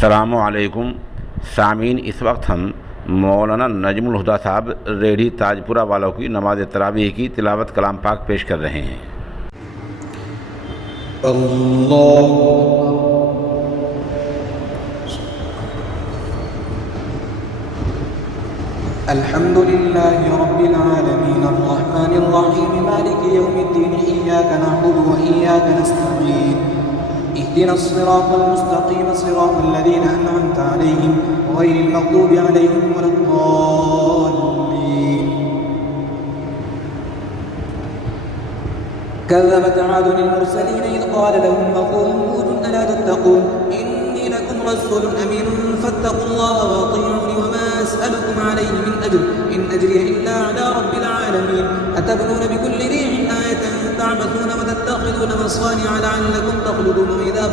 अस्सलामुअलैकुम सामीन। इस वक्त हम मौलाना नजमुल हुदा साहब रेढ़ी ताजपुरा वालों की नमाज तरावीह की तिलावत कलाम पाक पेश कर रहे हैं। अल्हम्दुलिल्लाहि रब्बिल आलमीन अर्रहमानिर रहीम मालिकि यौमिद्दीन इय्याका नअबुदु व इय्याका नस्तईन इहदिनस सिरातल मुस्तकीम सिरातल लज़ीना अनअमता अलैहिम गैरिल मग़दूबि अलैहिम वलद्दाल्लीन। كذبت عاد المرسلين إذ قال لهم أخوهم هود ألا تتقون إني لكم رسول أمين فاتقوا الله وأطيعوني وما أسألكم عليه من أجر إن أجري إلا على رب العالمين أتبنون بكل ريع آية تعبثون وتتخذون مصانع لعلكم تخلدون وإذا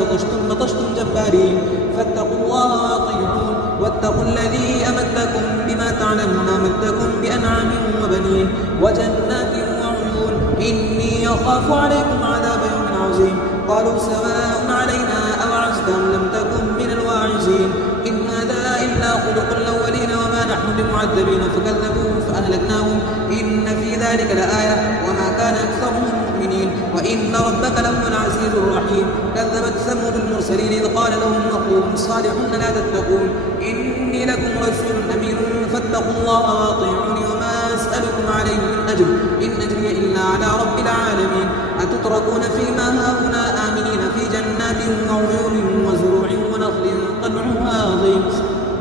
بطشتم جبارين فاتقوا الله وأطيعون واتقوا الذي أمدكم بما تعلمون أمدكم بأنعام وبنين وجنات وعيون إني أخاف عليكم عذاب يوم عظيم. قالوا سواء علينا أوعظت أم لم تكن من الواعظين إن هذا إلا خلق الأولين وما نحن بمعذبين فكذبوه فأهلكناهم إن في ذلك لآية وما كان أكثرهم مؤمنين وإن ربك لهو العزيز الرحيم. كذبت ثمود المرسلين إذ قال لهم أخوهم صالح لا تتقون إني لكم رسول أمين فاتقوا الله وأطيعوني وما أسألكم عليه من أجر إن أجري إلا على رب العالمين أتتركون فيما هاهنا آمنين في جنات وعيون وزروع ونخل طلعها هضيم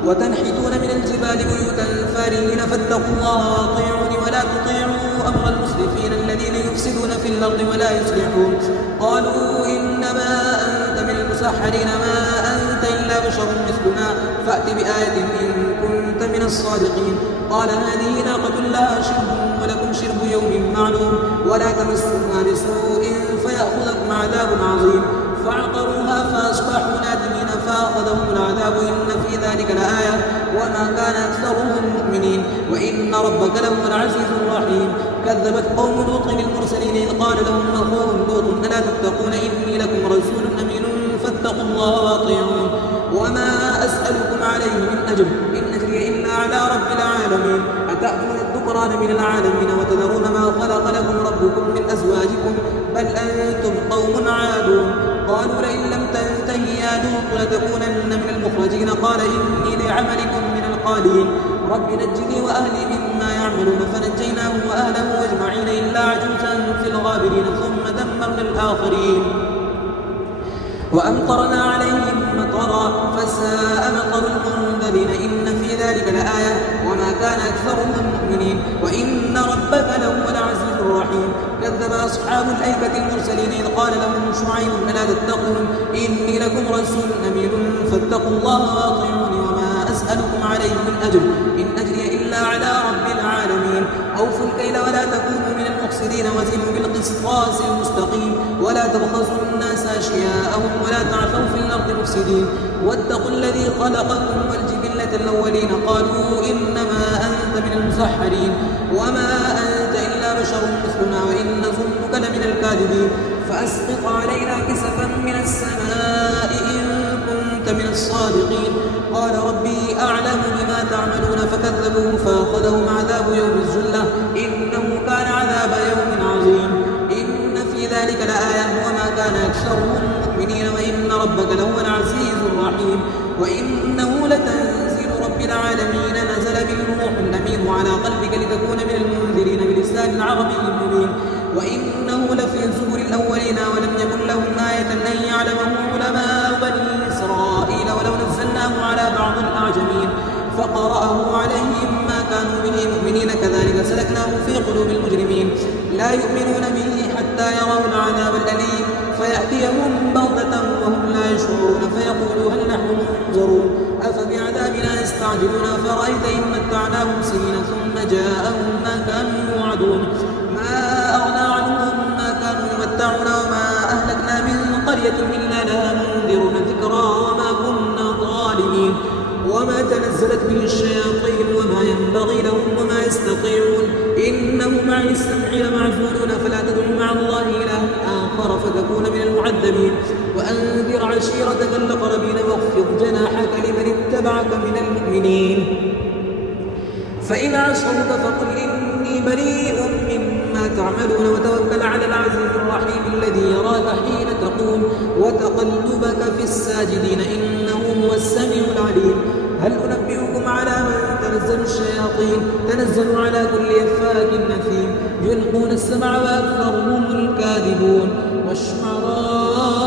وتنحتون من الجبال بيوتا فارهين فاتقوا الله وأطيعوني ولا تطيعوا أمر المسرفين الذين يفسدون في الأرض ولا يصلحون. قالوا إنما أنت من المسحرين ما أنت إلا بشر مثلنا فأت بآية إن كنت من الصادقين. قال هذه ناقة لها شرب ولكم شرب يوم معلوم ولا تمسوها بسوء فيأخذكم عذاب عظيم. فعقروها فأصبحوا نادمين فأخذهم العذاب إن في ذلك لآية وما كان أكثرهم مؤمنين وإن ربك لهو العزيز الرحيم. كذبت قوم لوط المرسلين إذ قال لهم أخوهم لوط ألا تتقون إني لكم رسول أمين فاتقوا الله وأطيعون وما أسألكم عليه من أجر إن أجري إلا على رب العالمين أتأتون الذكران من العالمين وتذرون ما خلق لكم ربكم من أزواجكم بل أنتم قوم عادون. قالوا لئن لم تنتهي يا لوط لتكونن من المخرجين قال إني لعملكم من القالين رب نجني وأهلي مما يعملون فنجيناه وأهله أجمعين إلا عجوزا في الغابرين ثم دمرنا الآخرين وأمطرنا عليهم مطرا فساء مطر المنذرين إن في ذلك لآية وما كان أكثرهم مؤمنين وإن ربك لهو العزيز الرحيم. كذب أصحاب الأيكة المرسلين إذ قال لهم شعيب ألا تتقون إني لكم رسول أمين فاتقوا الله وأطيعوني وما أسألكم عليه من أجر إن أجري إلا على رب العالمين. أوفوا الكيل ولا تكونوا من المخسرين وزنوا بالقسطاس المستقيم ولا تبخسوا الناس أشياءهم ولا تعثوا في الأرض مفسدين واتقوا الذي خلقكم والجبلة الأولين. قالوا إنما أنت من المسحرين وما أنت إلا بشر مثلنا وإن نظنك لمن الكاذبين فأسقط علينا كسفا من السماء إن كنت من الصادقين. قال ربي أعلم بما تعملون فكذبوه فأخذهم عذاب يوم الزلة إنه كان عذاب يوم عظيم. إن في ذلك لآية وما كان أكثرهم مؤمنين وإن ربك لهو العزيز الرحيم. وإنه لتنزيل رب العالمين نزل به الروح الأمين على قلبك لتكون من المنذرين بلسان عربي مبين وإنه لفي زبر الأولين ولم يكن لهم آية أن يعلمه علماء بني إسرائيل ولو نزلناه على بعض الأعجمين فقرأه عليهم ما كانوا به مؤمنين كذلك سلكناه في قلوب المجرمين لا يؤمنون به حتى يروا العذاب الأليم فيأتيهم بغتة وهم لا يشعرون فيقولوا هل نحن منظرون أفبعذابنا يستعجلون فرأيت إن متعناهم سنين ثم جاءهم ما كانوا يوعدون ما أغنى عنهم ما كانوا يمتعون وما أهلكنا من قرية إلا لها منذرون ذكرى وما كنا ظالمين وما تنزلت به الشياطين وما ينبغي لهم وما يستطيعون إنهم عن السمع لمعزولون فلا تدعوا مع الله إلها آخر فتكون من المعذبين وأنذر وعشيرتك الأقربين واخفض جناحك لمن اتبعك من المؤمنين فإن عصوك فقل إني بريء مما تعملون وتوكل على العزيز الرحيم الذي يراك حين تقوم وتقلبك في الساجدين إنه هو السميع العليم هل أنبئكم على من تنزل الشياطين تنزل على كل أفاك أثيم يلقون السمع وأكثرهم الكاذبون والشعراء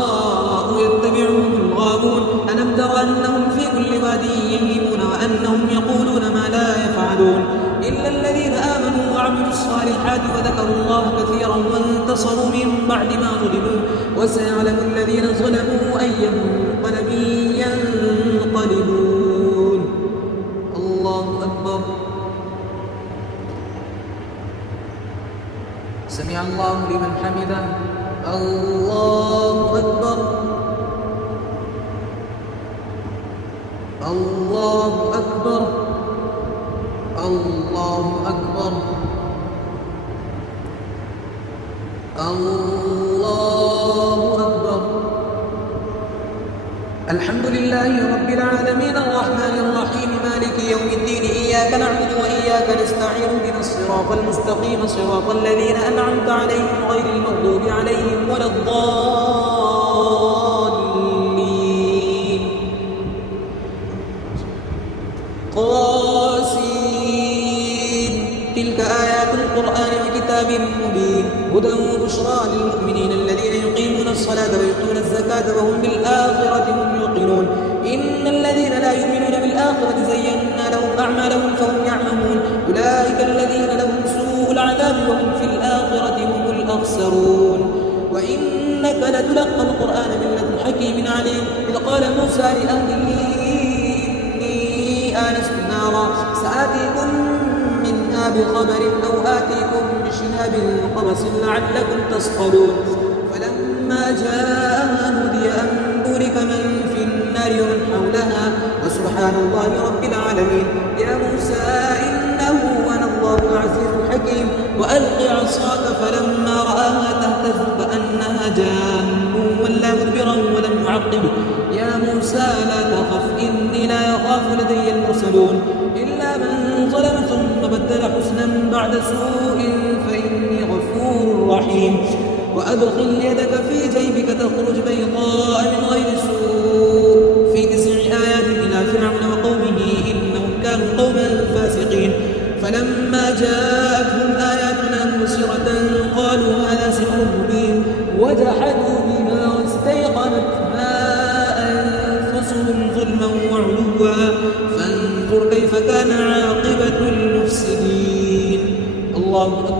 يتبعهم الغاوون ألم تر أنهم في كل واد يهيمون وأنهم يقولون ما لا يفعلون إلا الذين آمنوا وعملوا الصالحات وذكروا الله كثيرا وانتصروا من بعد ما ظلموا وسيعلم الذين ظلموا أي منقلب ينقلبون الله أكبر سمع الله لمن حمده الله أكبر الله أكبر الله أكبر الله أكبر الحمد لله رب العالمين الرحمن الرحيم مالك يوم الدين إياك نعبد وإياك نستعين اهدنا الصراط المستقيم صراط الذين أنعمت عليهم غير المغضوب عليهم ولا الضالين قاسين تلك آيات القرآن وكتاب مبين هدى وبشرى للمؤمنين الذين يقيمون الصلاة ويؤتون الزكاة وهم بالآخرة هم يوقنون إن الذين لا يؤمنون بالآخرة زينا لهم أعمالهم فهم يعلمون أولئك الذين لهم سوء العذاب وهم في الآخرة هم الأخسرون وإنك لتلقى القرآن من لدن حكيم عليم إذ قال موسى لأهله إني آنست نارا سآتيكم منها بخبر أو آتيكم بشهاب قبس لعلكم تصطلون فلما جاءها نودي أن بورك من في النار ومن حولها وسبحان الله رب العالمين يا موسى إنه أنا الله العزيز الحكيم وألق عصاك فلما رآها تهتز كأنها جان ولا مدبرا ولم يعقب يا موسى لا تخف إني لا يخاف لدي المرسلون إلا من ظلم ثم بدل حسنا بعد سوء فإني غفور رحيم وأدخل يدك في جيبك تخرج بيضاء من غير سوء في 9 آيات إلى فرعون وقومه إنهم كانوا قوما فاسقين فلما جاءتهم آياتنا مبصرة قالوا هذا سحر مبين وجحدوا بها واستيقنتها أنفسهم ظلما وعلوا فانظر كيف كان عاقبة المفسدين الله أكبر